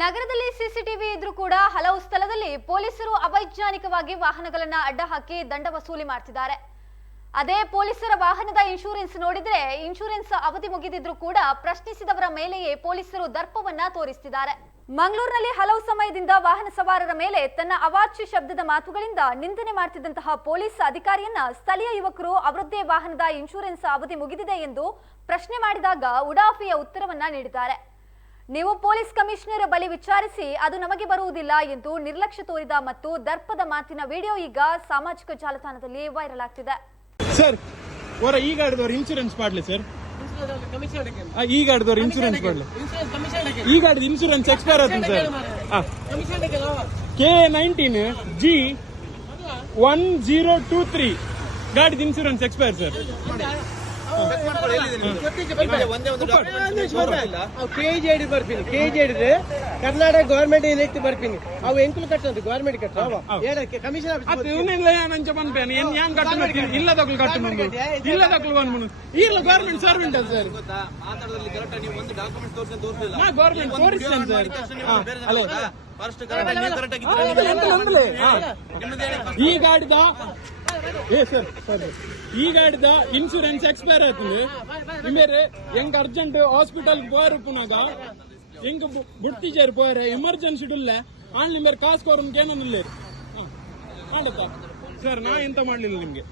ನಗರದಲ್ಲಿ ಸಿಸಿಟಿವಿ ಇದ್ರೂ ಕೂಡ ಹಲವು ಸ್ಥಳದಲ್ಲಿ ಪೊಲೀಸರು ಅವೈಜ್ಞಾನಿಕವಾಗಿ ವಾಹನಗಳನ್ನ ಅಡ್ಡ ಹಾಕಿ ದಂಡ ವಸೂಲಿ ಮಾಡ್ತಿದ್ದಾರೆ. ಅದೇ ಪೊಲೀಸರ ವಾಹನದ ಇನ್ಶೂರೆನ್ಸ್ ನೋಡಿದ್ರೆ ಇನ್ಶೂರೆನ್ಸ್ ಅವಧಿ ಮುಗಿದಿದ್ರು ಕೂಡ ಪ್ರಶ್ನಿಸಿದವರ ಮೇಲೆಯೇ ಪೊಲೀಸರು ದರ್ಪವನ್ನ ತೋರಿಸ್ತಿದ್ದಾರೆ. ಮಂಗಳೂರಿನಲ್ಲಿ ಹಲವು ಸಮಯದಿಂದ ವಾಹನ ಸವಾರರ ಮೇಲೆ ತನ್ನ ಅವಾಚ್ಯ ಶಬ್ದದ ಮಾತುಗಳಿಂದ ನಿಂದನೆ ಮಾಡ್ತಿದ್ದಂತಹ ಪೊಲೀಸ್ ಅಧಿಕಾರಿಯನ್ನ ಸ್ಥಳೀಯ ಯುವಕರು ಅವರದ್ದೇ ವಾಹನದ ಇನ್ಶೂರೆನ್ಸ್ ಅವಧಿ ಮುಗಿದಿದೆ ಎಂದು ಪ್ರಶ್ನೆ ಮಾಡಿದಾಗ ಉಡಾಫಿಯ ಉತ್ತರವನ್ನ ನೀಡಿದ್ದಾರೆ. ನೀವು ಪೊಲೀಸ್ ಕಮಿಷನರ್ ಬಳಿ ವಿಚಾರಿಸಿ ಅದು ನಮಗೆ ಬರುವುದಿಲ್ಲ ಎಂದು ನಿರ್ಲಕ್ಷ್ಯ ತೋರಿದ ಮತ್ತು ದರ್ಪದ ಮಾತಿನ ವಿಡಿಯೋ ಈಗ ಸಾಮಾಜಿಕ ಜಾಲತಾಣದಲ್ಲಿ ವೈರಲ್ ಆಗ್ತಿದೆ. ಸರ್ ಓರ ಈ ಗಾಡಿದವ್ರು ಇನ್ಶೂರೆನ್ಸ್ ಮಾಡ್ಲಿ ಸರ್ ಆ, ಈ ಗಾಡಿದವ್ರು ಇನ್ಶೂರೆನ್ಸ್ ಮಾಡ್ಲಿ. ಈ ಗಾಡಿ ಇನ್ಶೂರೆನ್ಸ್ ಎಕ್ಸ್ಪೈರ್ ಆಯ್ತು sir K nineteen G one zero two three ಗಾಡಿದ insurance expire sir ID ಬರ್ತೀನಿ ಕೆಜಿ ಕರ್ನಾಟಕ ಗೌರ್ಮೆಂಟ್ ಇಲೆಕ್ಟ್ ಬರ್ತೀನಿ ಅವು ಎಂಕುಲು ಕಟ್ಟೋದು ಗೌರ್ಮೆಂಟ್ ಕಟ್ಟ ಕಮಿಷನ್ ಏನ್ ಯಾನ್ ಕಟ್ಟು ಇಲ್ಲದಕ್ಲು ಕಟ್ಟು ಇಲ್ಲ ಸರ್ವೆಂಟ್. ಈ ಗಾಡಿದ ಏ ಸರ್ ಸರ್. ಈ ಇನ್ಶೂರೆನ್ಸ್ ಎಕ್ಸ್ಪೈರ್ ಆಯ್ತದೆ ಇಮೇರೆ ಎಂಗ್ ಅರ್ಜೆಂಟ್ ಹಾಸ್ಪಿಟಲ್ ಪೋರ್ ಪುನಾಗ, ಹೆಂಗ್ ಬುಡ್ತಿಜಾರ್ ಪೋರ್ ಎಮರ್ಜೆನ್ಸಿ ಡುಲ್ಲ ಆನ್ ನಿಮೇರ್ ಕಾಸು ಕೋರ್ ಏನನ್ನಿಲ್ಲ ಸರ್, ನಾ ಎಂತ ಮಾಡ್ಲಿಲ್ಲ ನಿಮ್ಗೆ?